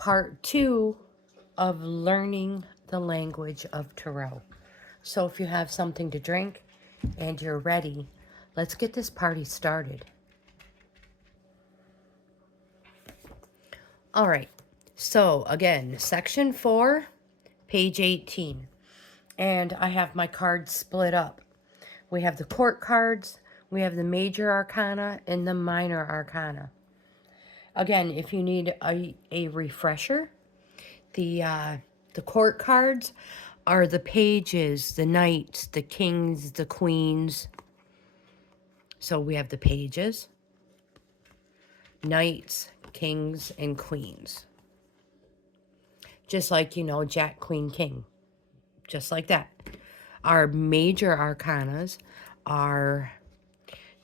part 2 of learning the language of Tarot. So if you have something to drink and you're ready, let's get this party started. All right. So again, section 4, page 18. And I have my cards split up. We have the court cards, we have the major arcana, and the minor arcana. Again, if you need a refresher, the court cards are the pages, the knights, the kings, the queens. So we have the pages, knights, kings, and queens. Just like, Jack, Queen, King. Just like that. Our major arcanas are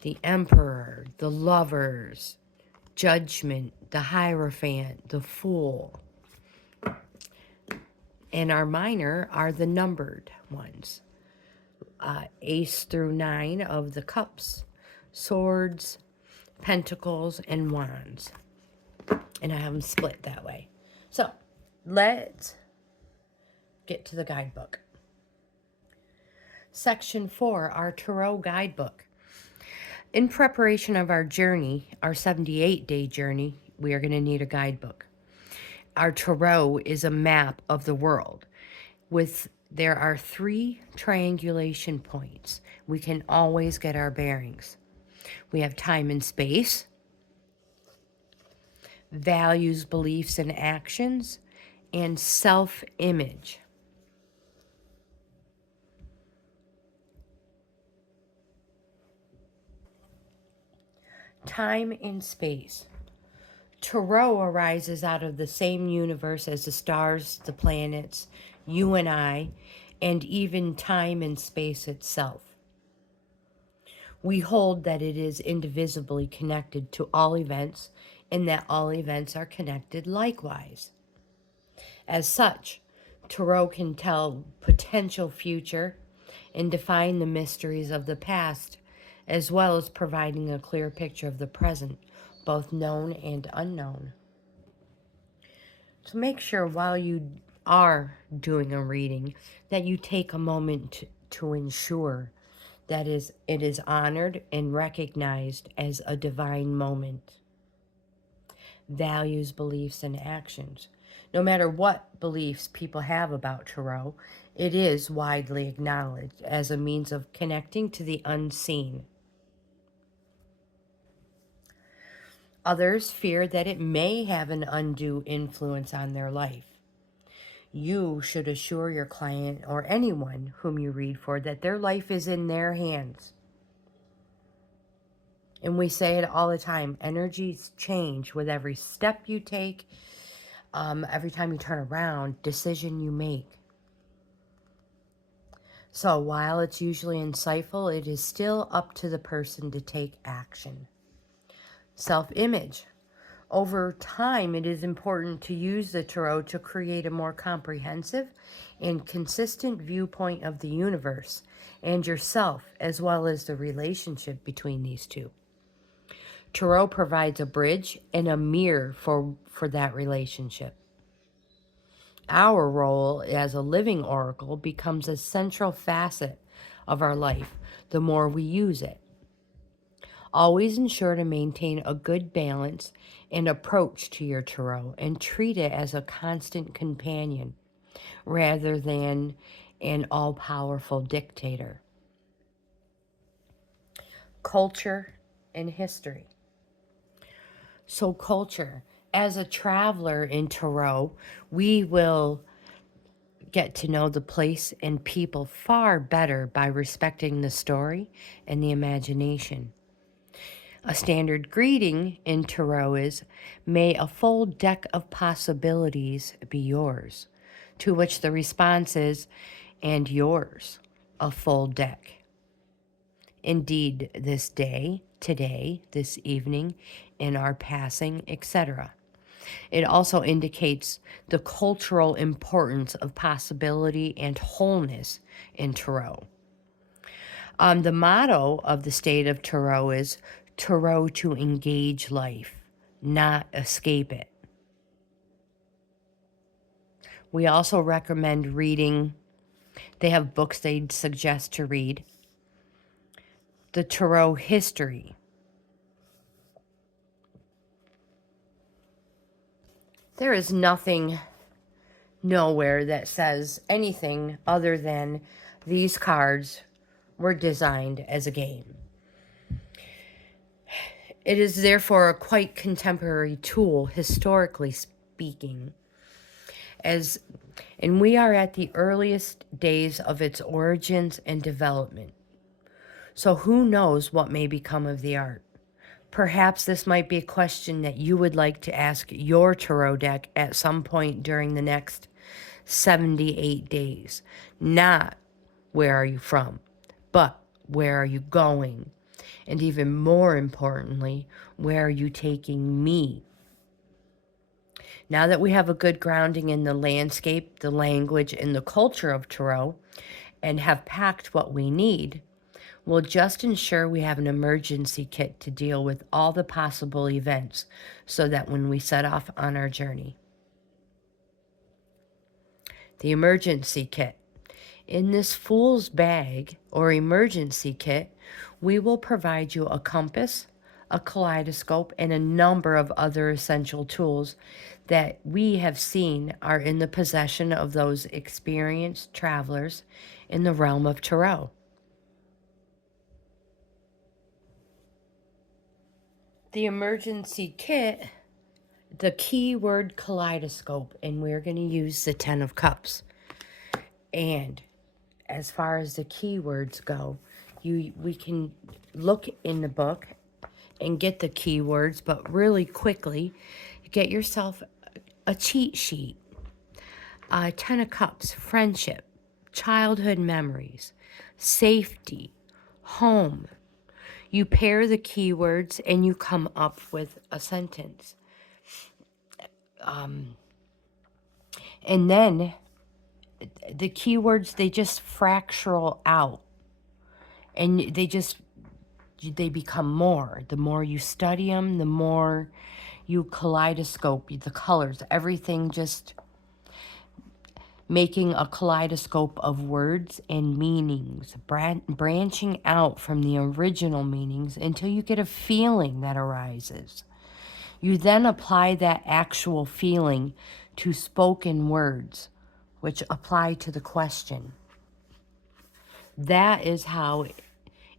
the Emperor, the Lovers, Judgment, the Hierophant, the Fool. And our minor are the numbered ones. Ace through 9 of the Cups, Swords, Pentacles, and Wands. And I have them split that way. So, let's get to the guidebook. Section 4, our Tarot Guidebook. In preparation of our journey, our 78-day journey, we are going to need a guidebook. Our Tarot is a map of the world. There are 3 triangulation points. We can always get our bearings. We have time and space, values, beliefs, and actions, and self-image. Time and space. Tarot arises out of the same universe as the stars, the planets, you and I, and even time and space itself. We hold that it is indivisibly connected to all events, and that all events are connected likewise. As such, Tarot can tell potential future and define the mysteries of the past, as well as providing a clear picture of the present, both known and unknown. So make sure while you are doing a reading that you take a moment to ensure that it is honored and recognized as a divine moment. Values, beliefs, and actions. No matter what beliefs people have about Tarot, it is widely acknowledged as a means of connecting to the unseen. Others fear that it may have an undue influence on their life. You should assure your client or anyone whom you read for that their life is in their hands. And we say it all the time, energies change with every step you take, every time you turn around, decision you make. So while it's usually insightful, it is still up to the person to take action. Self-image. Over time, it is important to use the Tarot to create a more comprehensive and consistent viewpoint of the universe and yourself, as well as the relationship between these two. Tarot provides a bridge and a mirror for that relationship. Our role as a living oracle becomes a central facet of our life the more we use it. Always ensure to maintain a good balance and approach to your Tarot and treat it as a constant companion rather than an all-powerful dictator. Culture and history. So culture. As a traveler in Tarot, we will get to know the place and people far better by respecting the story and the imagination. A standard greeting in Tarot is, "May a full deck of possibilities be yours," to which the response is, "And yours, a full deck. Indeed, this day, today, this evening, in our passing," etc. It also indicates the cultural importance of possibility and wholeness in Tarot. The motto of the state of Tarot is Tarot to engage life, not escape it. We also recommend reading. They have books they'd suggest to read. The Tarot history. There is nothing nowhere that says anything other than these cards were designed as a game. It is therefore a quite contemporary tool, historically speaking, and we are at the earliest days of its origins and development. So who knows what may become of the art? Perhaps this might be a question that you would like to ask your tarot deck at some point during the next 78 days. Not where are you from, but where are you going? And even more importantly, where are you taking me? Now that we have a good grounding in the landscape, the language, and the culture of tarot, and have packed what we need, we'll just ensure we have an emergency kit to deal with all the possible events so that when we set off on our journey. The emergency kit. In this fool's bag or emergency kit, we will provide you a compass, a kaleidoscope, and a number of other essential tools that we have seen are in the possession of those experienced travelers in the realm of tarot. The emergency kit, the keyword kaleidoscope, and we're going to use the 10 of Cups. And as far as the keywords go, we can look in the book and get the keywords, but really quickly, get yourself a cheat sheet. 10 of Cups, friendship, childhood memories, safety, home. You pair the keywords and you come up with a sentence. And then the keywords, they just fractal out. And they become more. The more you study them, the more you kaleidoscope the colors. Everything just making a kaleidoscope of words and meanings, branching out from the original meanings until you get a feeling that arises. You then apply that actual feeling to spoken words, which apply to the question. That is how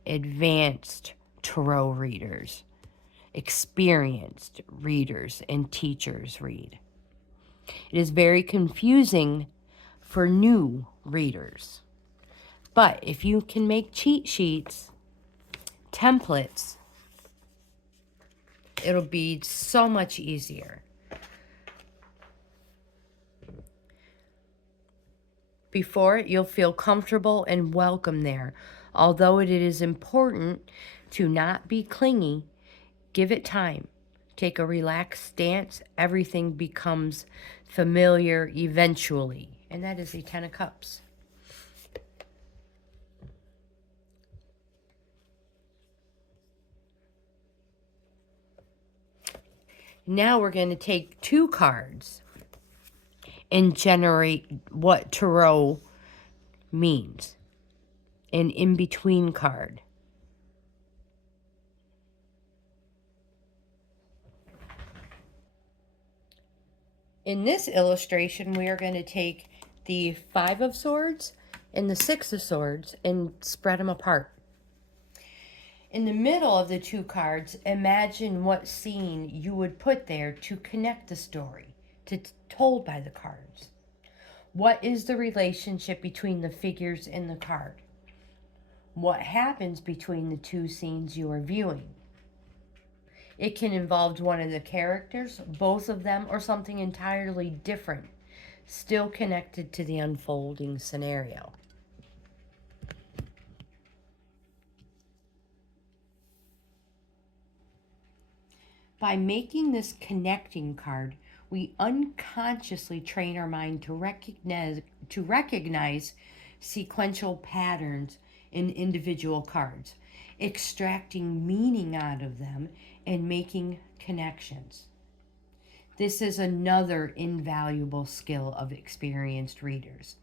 advanced tarot readers, experienced readers, and teachers read. It is very confusing for new readers. But if you can make cheat sheets, templates, it'll be so much easier. Before it, you'll feel comfortable and welcome there. Although it is important to not be clingy, give it time. Take a relaxed stance. Everything becomes familiar eventually. And that is the 10 of Cups. Now we're going to take 2 cards and generate what tarot means. An in-between card. In this illustration, we are going to take the 5 of Swords and the 6 of Swords and spread them apart. In the middle of the 2 cards, imagine what scene you would put there to connect the story told by the cards. What is the relationship between the figures in the card? What happens between the 2 scenes you are viewing? It can involve one of the characters, both of them, or something entirely different, still connected to the unfolding scenario. By making this connecting card, we unconsciously train our mind to recognize sequential patterns in individual cards, extracting meaning out of them and making connections. This is another invaluable skill of experienced readers.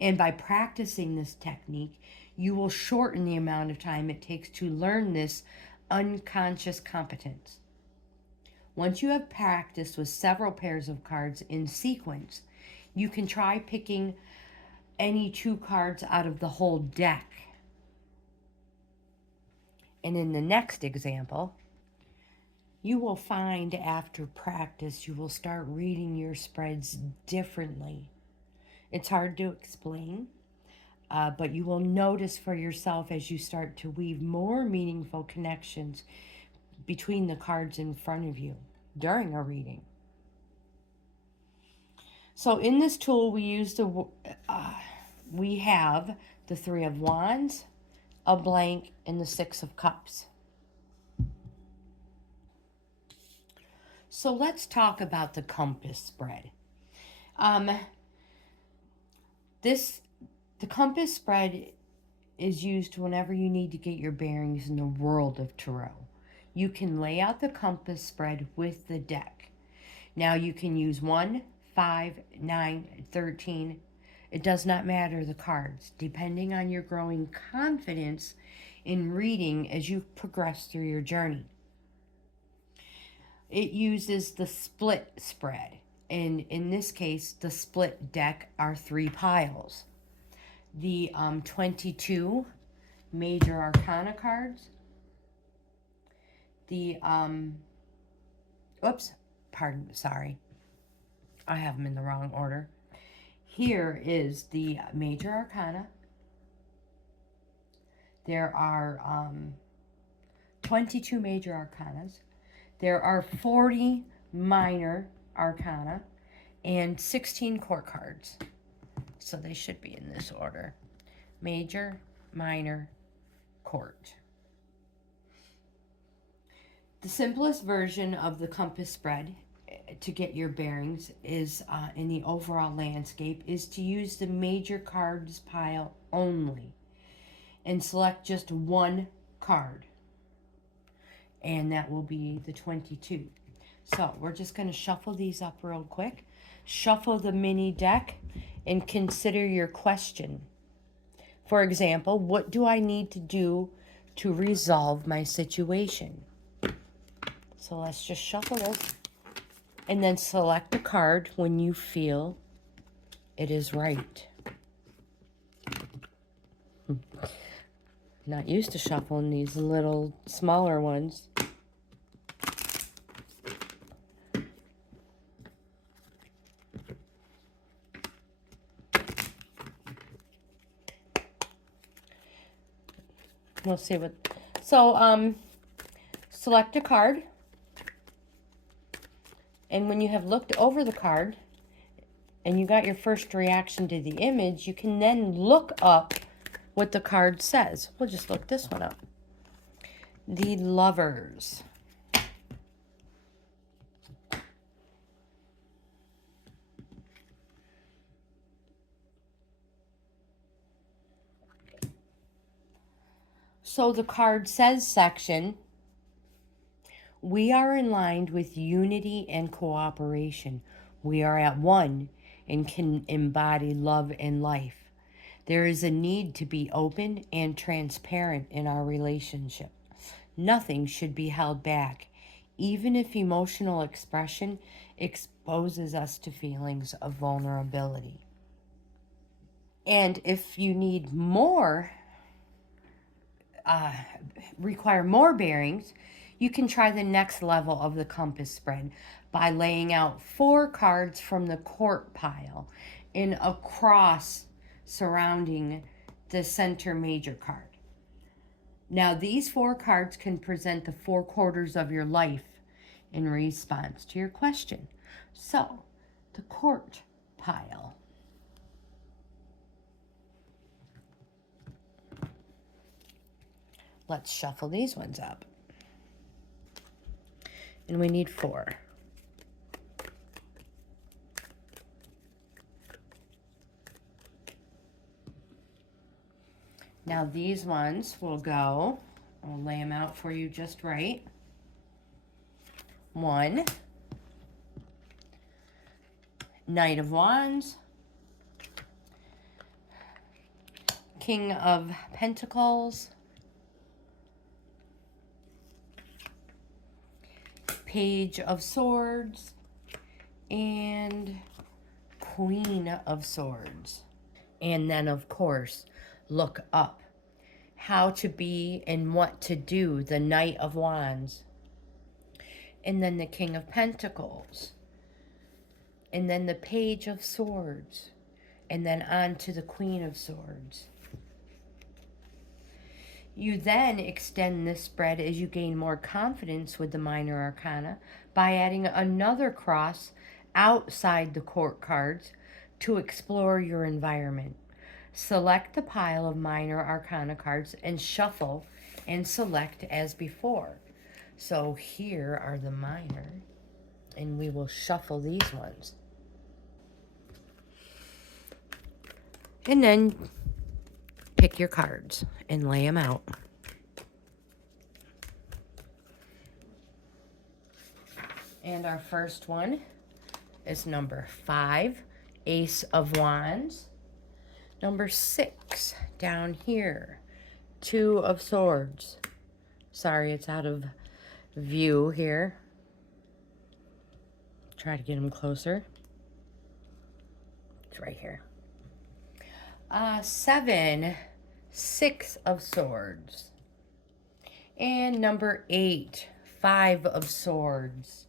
And by practicing this technique, you will shorten the amount of time it takes to learn this unconscious competence. Once you have practiced with several pairs of cards in sequence, you can try picking any 2 cards out of the whole deck. And in the next example, you will find after practice, you will start reading your spreads differently. It's hard to explain, but you will notice for yourself as you start to weave more meaningful connections between the cards in front of you during a reading. So in this tool, we have the 3 of Wands, a blank, and the 6 of Cups. So let's talk about the compass spread. The compass spread is used whenever you need to get your bearings in the world of tarot. You can lay out the compass spread with the deck. Now you can use 1, 5, 9, 13. It does not matter the cards, depending on your growing confidence in reading as you progress through your journey. It uses the split spread. And in this case, the split deck are 3 piles. The 22 major arcana cards. The, sorry. I have them in the wrong order. Here is the major arcana. There are 22 major arcanas. There are 40 minor arcana and 16 court cards. So they should be in this order. Major, minor, court. The simplest version of the compass spread to get your bearings is in the overall landscape is to use the major cards pile only and select just 1 card. And that will be the 22. So we're just going to shuffle these up real quick. Shuffle the mini deck and consider your question. For example, what do I need to do to resolve my situation? So let's just shuffle this and then select a card when you feel it is right. Not used to shuffling these little smaller ones. We'll see what, so select a card, and when you have looked over the card and you got your first reaction to the image, you can then look up what the card says. We'll just look this one up. The Lovers. So the card says section, we are in line with unity and cooperation. We are at one and can embody love and life. There is a need to be open and transparent in our relationship. Nothing should be held back, even if emotional expression exposes us to feelings of vulnerability. And if you need more, require more bearings, you can try the next level of the compass spread by laying out 4 cards from the court pile in a cross surrounding the center major card. Now these 4 cards can present the 4 quarters of your life in response to your question. So, the court pile. Let's shuffle these ones up. And we need 4. Now these ones will go, I'll lay them out for you just right. 1, Knight of Wands, King of Pentacles, Page of Swords, and Queen of Swords. And then, of course, look up how to be and what to do, the Knight of Wands. And then the King of Pentacles. And then the Page of Swords. And then on to the Queen of Swords. You then extend this spread as you gain more confidence with the minor arcana by adding another cross outside the court cards to explore your environment. Select the pile of minor arcana cards and shuffle and select as before. So here are the minor, and we will shuffle these ones. And then pick your cards and lay them out. And our first one is number 5, Ace of Wands. Number 6, down here, 2 of Swords. Sorry, it's out of view here. Try to get them closer. It's right here. 7, 6 of Swords. And number 8, 5 of Swords.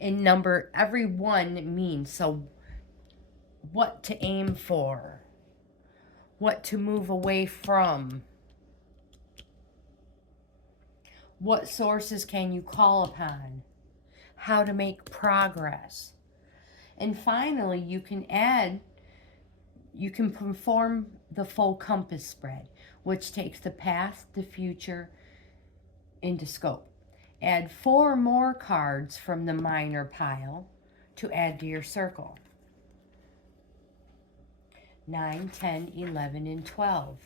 And every one means, so what to aim for, what to move away from, what sources can you call upon, how to make progress. And finally, you can perform the full compass spread, which takes the past, the future into scope. Add 4 more cards from the minor pile to add to your circle. 9, 10, 11, and 12.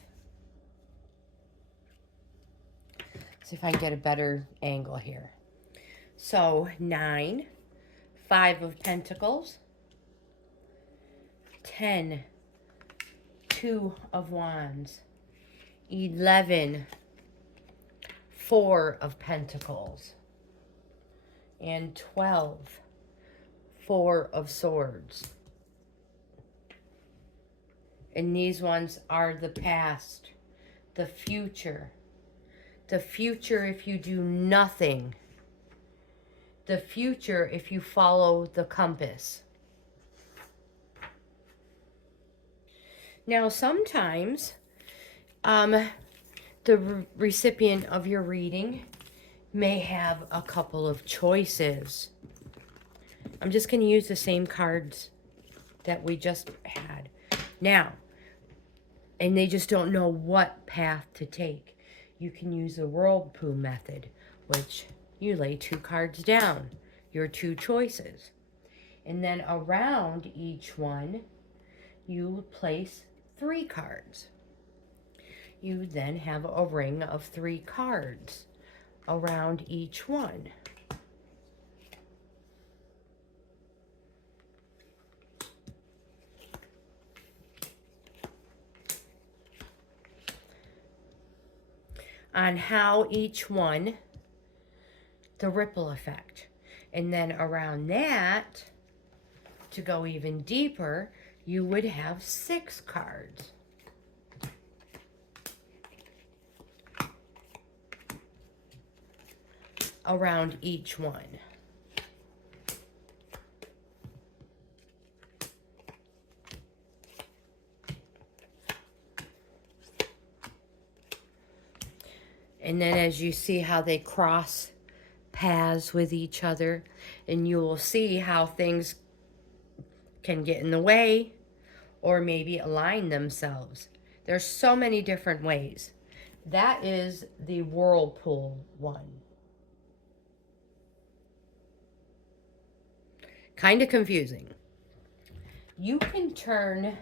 See if I can get a better angle here. So 9, 5 of Pentacles, 10, 2 of Wands, 11, 4 of Pentacles, and 12, 4 of Swords. And these ones are the past, the future if you do nothing, the future if you follow the compass. Now, sometimes the recipient of your reading may have a couple of choices. I'm just going to use the same cards that we just had now, and they just don't know what path to take. You can use the whirlpool method, which you lay 2 cards down, your 2 choices, and then around each one you place 3 cards. You then have a ring of 3 cards around each one. On how each one, the ripple effect. And then around that, to go even deeper, you would have 6 cards. Around each one. And then as you see how they cross paths with each other, and you will see how things can get in the way or maybe align themselves. There's so many different ways. That is the whirlpool one. Kind of confusing. You can turn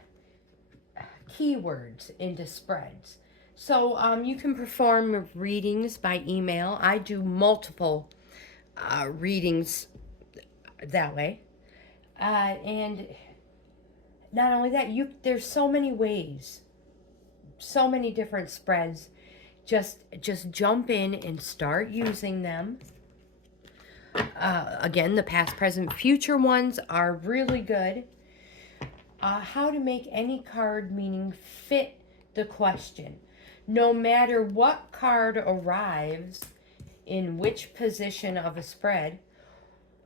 keywords into spreads. So you can perform readings by email. I do multiple readings that way. And not only that, there's so many ways, so many different spreads. Just jump in and start using them. Again, the past, present, future ones are really good. How to make any card meaning fit the question. No matter what card arrives in which position of a spread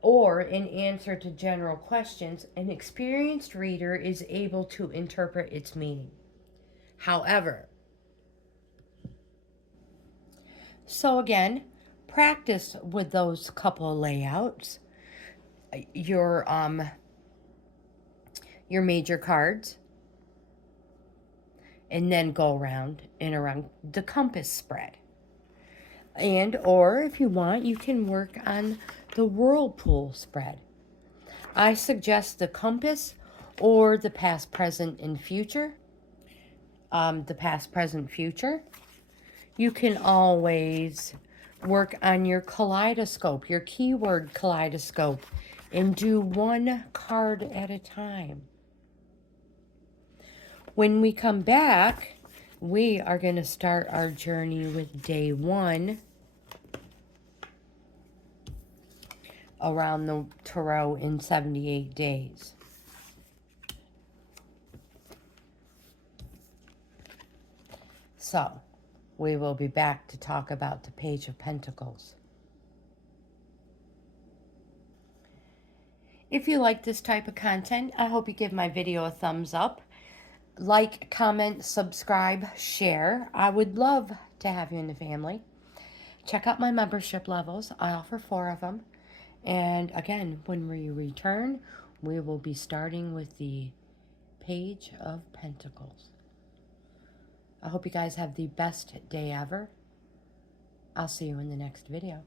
or in answer to general questions, an experienced reader is able to interpret its meaning. However, so again, practice with those couple layouts. Your major cards, and then go around and around the compass spread. And or if you want, you can work on the whirlpool spread. I suggest the compass or the past, present, and future. The past, present, future. You can always work on your kaleidoscope, your keyword kaleidoscope, and do one card at a time. When we come back, we are going to start our journey with day 1 around the tarot in 78 days. So, we will be back to talk about the Page of Pentacles. If you like this type of content, I hope you give my video a thumbs up. Like, comment, subscribe, share. I would love to have you in the family. Check out my membership levels. I offer 4 of them. And again, when we return, we will be starting with the Page of Pentacles. I hope you guys have the best day ever. I'll see you in the next video.